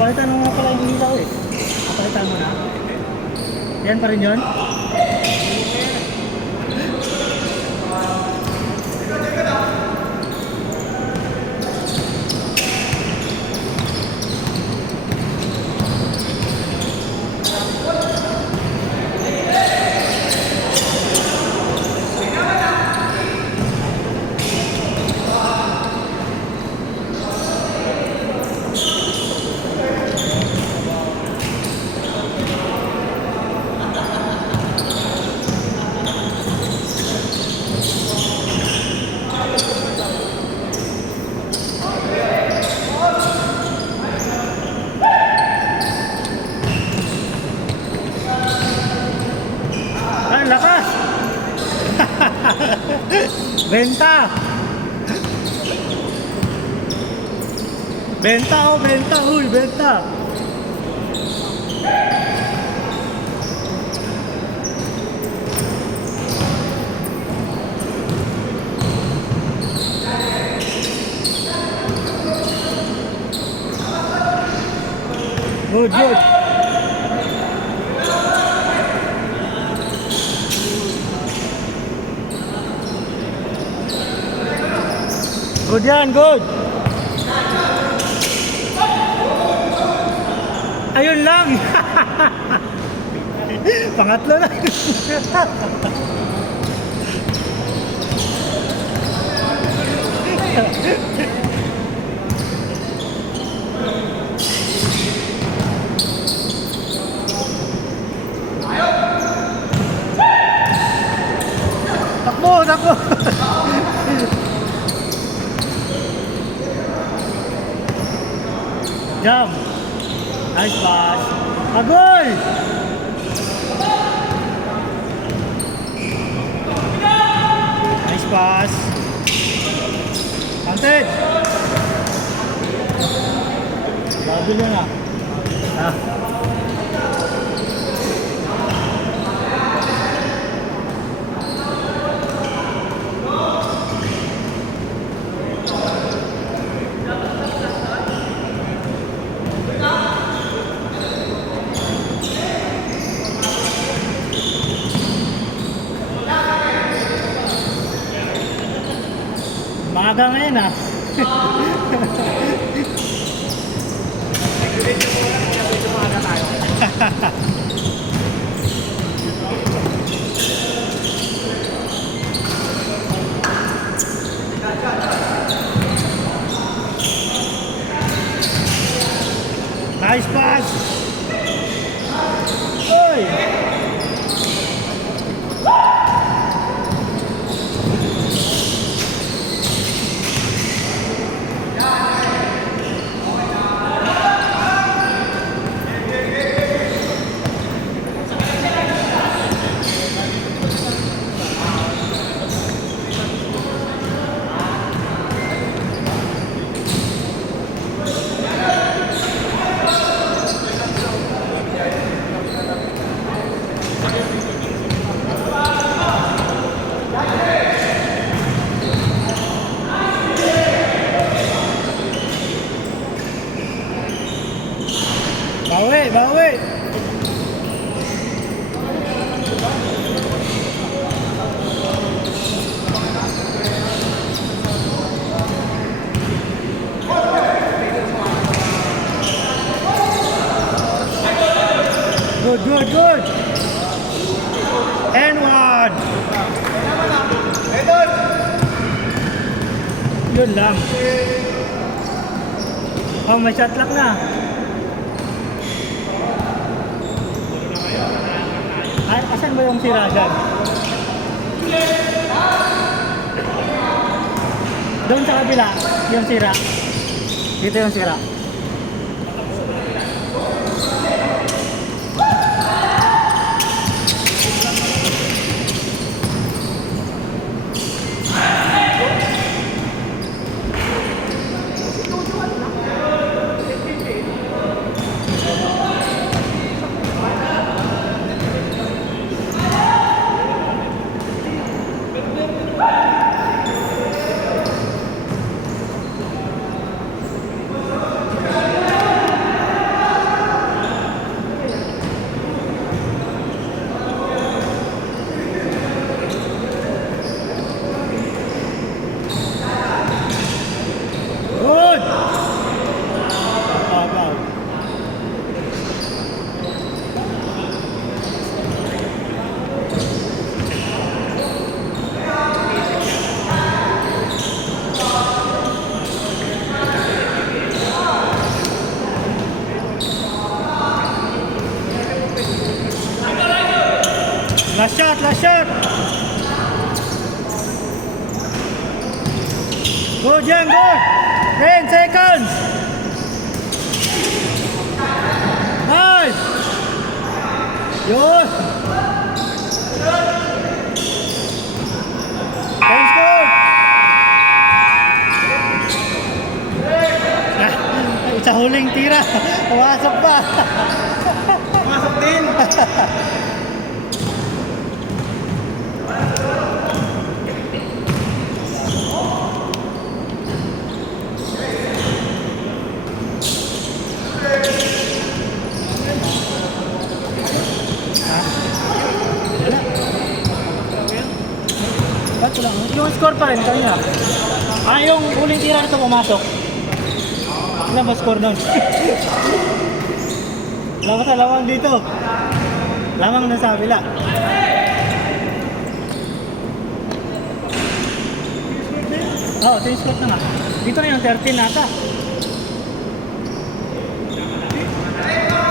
Papalitan mo nga pala yung ilaw eh. Papalitan mo na. Yan pa rin yun? Ay, lakas! Benta! Benta oh, benta! Uy, benta! Good, good! Good yan, good! Ayun lang! Pangatlo na! Takbo, takbo! Jump! Nice pass! Agol! Nice pass! Counted! Bago yun ah! Maaga ngayon ah. Nice pass. Oy. Bawi, bawi. Good, good, good. And one. Yun lang. Oh, may shot lock na. Ay, asan ba yung sira dyan? Doon sa kabila, yung sira. Dito yung sira. Good, yan, good. 10 seconds. Nice. Yun. Thanks, good. Sa huling tira, pumasok pa. Pumasok din. Ba't lang? Yung score pa rin kanina. Yung huling tira na ito pumasok. Ilan ba score doon? Lamang dito. Lamang na sa kabila. Oo, 10 score na nga. Dito na yung 13 nata.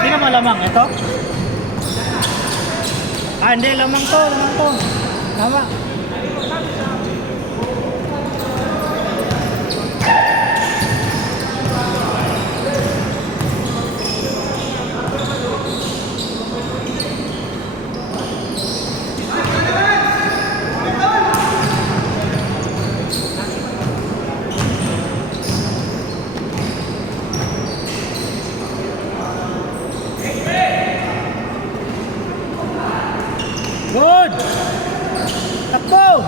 Sino ba lamang? Ito? Hindi. Lamang to. Tama. Good! Takbo!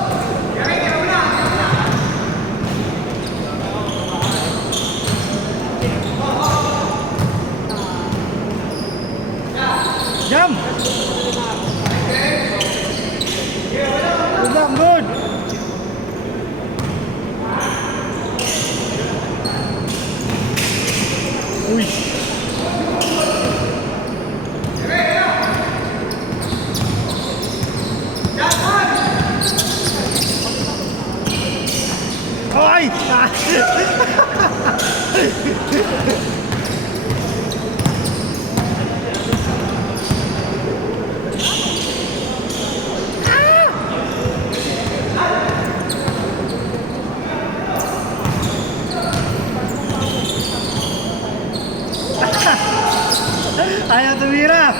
Jump! Good lang, good! Uy! Ay! Ayaw tumira!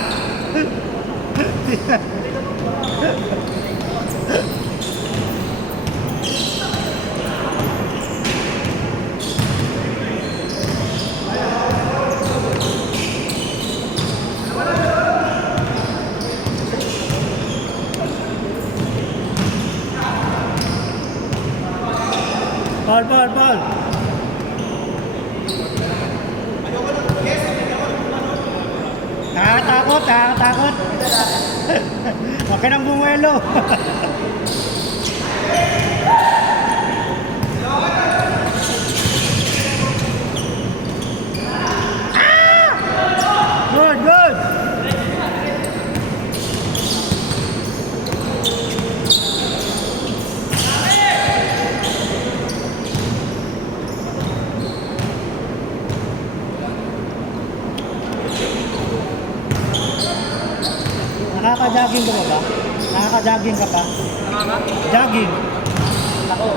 Ball. Nakakatakot. Huwag ka nang bumuelo. Good. Nakaka-jogging ka ba? Nakaka-jogging ka pa? Jogging. Ako.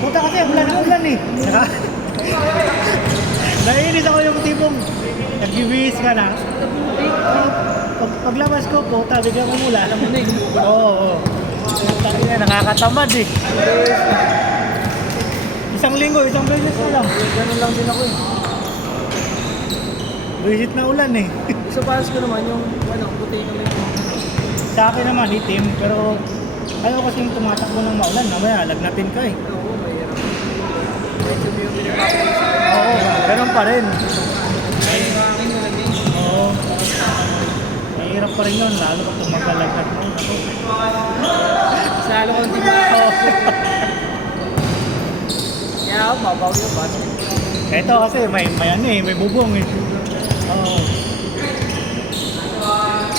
Puta kasi ulan eh. Naiinis ako yung tipong nag-bihis ka na. Paglabas ko, puta, biglang umula. Alam mo na yung umuulan. Oo. Nakakatamad eh. Isang linggo, isang beses na lang. Ganun lang din ako eh. Visit na ulan eh. Sa paras ko naman yung puti na lang. Sa akin naman itim, pero ayaw kasi yung tumatakbo ng maulan. Mamaya, lagnatin ka eh. Oo, mahirap. Medyo yung Oo, ganun pa rin. ay yung aking natin. Oo. Mahirap pa rin yun, lalo pag tumagalagnat mo. Lalo kong di ba? Oo. Kaya ako, babaw yung bus. Ito kasi may ano eh, may bubong eh. Oo.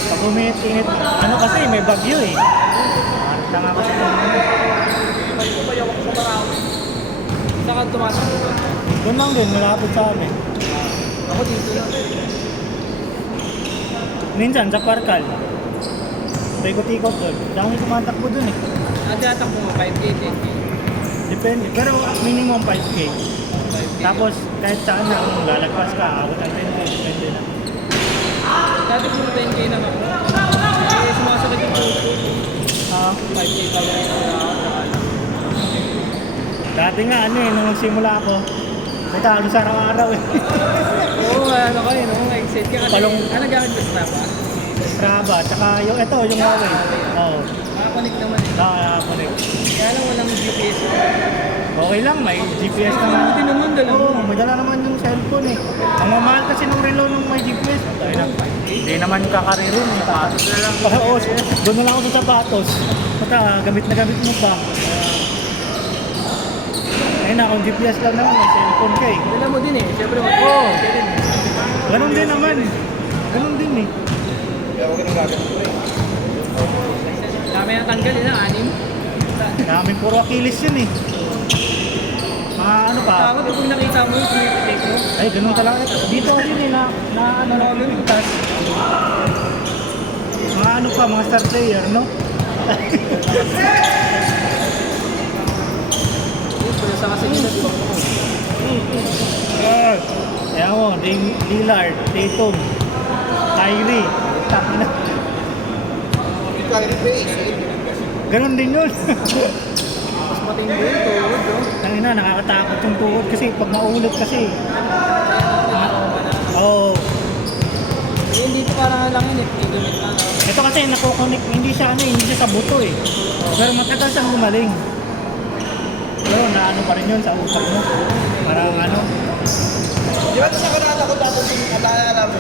Pag umiit-init, ano kasi may bagyo eh. Marta nga kasi kung May kumayaw ako sa Marawi. Saan ka tumatakbo ba? doon lang din, malapit sa amin. Ako dito lang. Minsan sa Parkal. Paikot-ikot doon. Dami tumatakbo doon eh. Dati atak mo 5K, 10K. Depende. Pero minimum 5K. Tapos kahit saan na kung lalagpas ka, ako ng 10K, depende na. Dati puro 10K lang ako. Eh, sumasakit yung tuhod ko. 5K pa lang yung Dati nga ano eh, nung nagsimula ako, may talos araw-araw eh. Oo, ano ko yun, excited ka kasi. Palong- Ano gamit ko sa ba? Strava, tsaka yung ito, yung Huawei. Oo, Makakonik naman eh. nakakonek. Kaya lang walang GPS. Okay lang, may GPS naman. Buti naman, dala mo. Oo, may dala naman yung cellphone eh. Ang mamahal kasi ng relo nung may GPS. Hindi naman kakarero eh. Sapatos na lang. Oo, doon na lang ako sa sapatos. Basta gamit na gamit mo pa. Ayun na, kung GPS lang naman, may cellphone ka eh. Dala mo din eh. Siyempre, Oo. Ganun din naman. Ganun din eh. Dami ang tanggal yun, 6. Namin puro Achilles yun eh. Mga ano pa? Takot pag nakita mo yung tumipitik mo. Ay, ganun talaga. Dito kasi eh, na ano na pintas. Mga ano pa, mga star player, no? Pero sa kasingitan ko. Kaya mo, Lillard, Tatum, Kyrie, taki na. Ganun din yun. Mas matindi yung tuhod, no? Tangina, nakakatakot yung tuhod kasi pag maulot kasi. Oo. Eh, dito parang lang yun eh. Pinigumit na, no? Ito kasi nakokonek, hindi siya ano eh, hindi siya sa buto eh. Pero matagal siyang gumaling. Pero naano pa rin yun sa utak mo. Parang ano. Di ba sa kanala ko dati yung alala mo?